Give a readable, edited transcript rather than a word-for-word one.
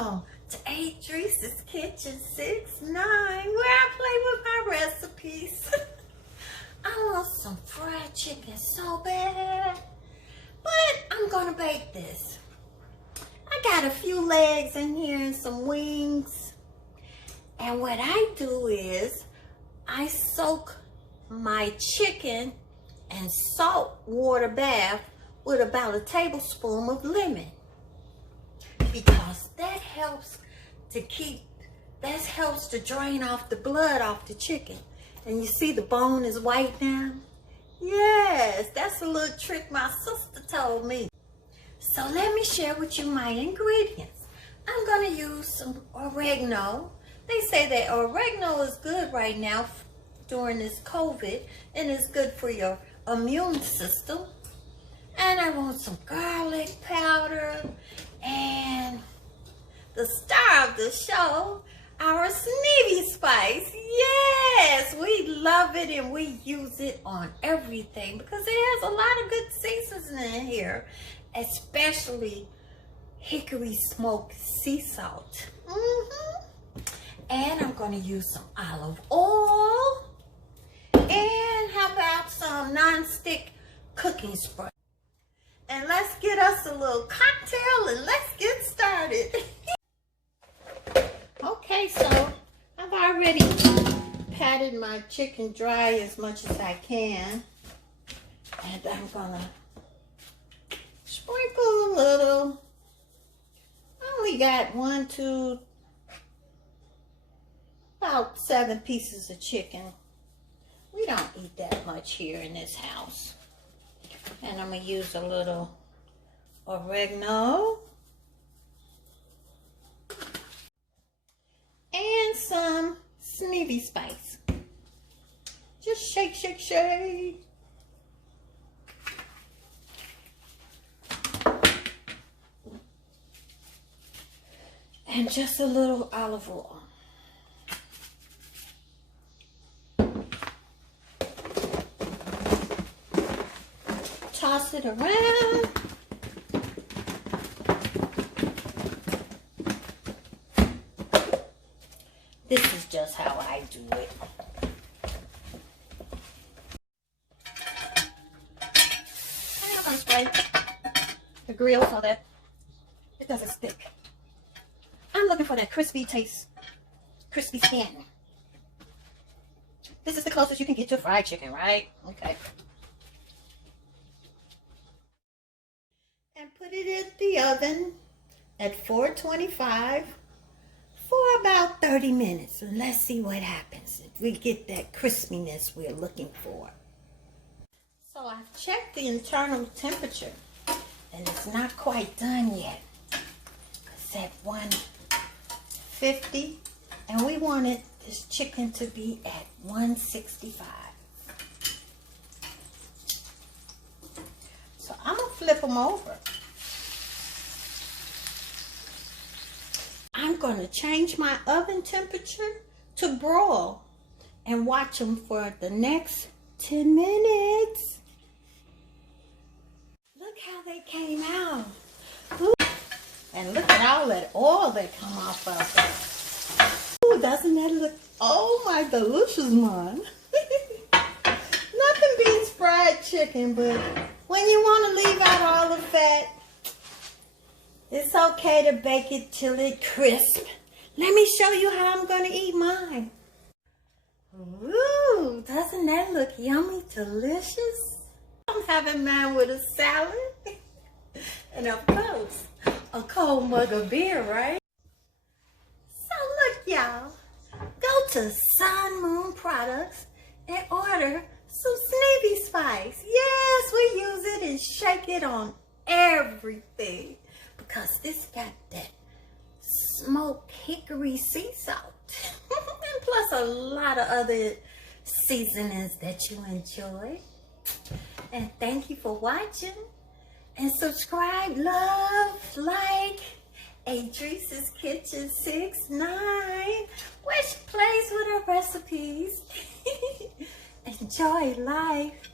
Welcome to Adrice's Kitchen 6-9, where I play with my recipes. I want some fried chicken so bad, but I'm gonna bake this. I got a few legs in here and some wings. And what I do is I soak my chicken in salt water bath with about a tablespoon of lemon, because that helps to drain off the blood off the chicken. And you see the bone is white now? Yes, that's a little trick my sister told me. So let me share with you my ingredients. I'm gonna use some oregano. They say that oregano is good right now during this COVID, and it's good for your immune system. And I want some garlic powder, and the star of the show, our Sneevy spice. Yes, we love it and we use it on everything because it has a lot of good seasonings in here, especially hickory smoked sea salt. And I'm going to use some olive oil, and how about some non-stick cooking spray. And let's get us a little cocktail and let's get started. Okay, so I've already patted my chicken dry as much as I can. And I'm gonna sprinkle a little. I only got about 7 pieces of chicken. We don't eat that much here in this house. And I'm gonna use a little oregano and some Sneevy spice. Just shake, shake, shake. And just a little olive oil. Toss it around. This is just how I do it. I'm gonna spray the grill so that it doesn't stick. I'm looking for that crispy taste, crispy skin. This is the closest you can get to fried chicken, right? Okay. And put it in the oven at 425 for about 30 minutes. And let's see what happens if we get that crispiness we're looking for. So I've checked the internal temperature, and it's not quite done yet. It's at 150, and we wanted this chicken to be at 165. So I'm gonna flip them over. I'm gonna change my oven temperature to broil and watch them for the next 10 minutes. Look how they came out. Ooh. And look at all that oil that come off of it. Ooh, doesn't that look, oh my delicious man. Nothing beats fried chicken, but when you want to leave out all the fat, it's okay to bake it till it crisp. Let me show you how I'm going to eat mine. Ooh, doesn't that look yummy, delicious? I'm having mine with a salad. And of course, a cold mug of beer, right? So look, y'all. Go to Sun Moon Products and order some Sneevy spice. Yes, we use it and shake it on everything, because this got that smoked hickory sea salt. And plus a lot of other seasonings that you enjoy. And thank you for watching. And subscribe, love, like Adrice's Kitchen 6-9, where she plays with her recipes. Enjoy life.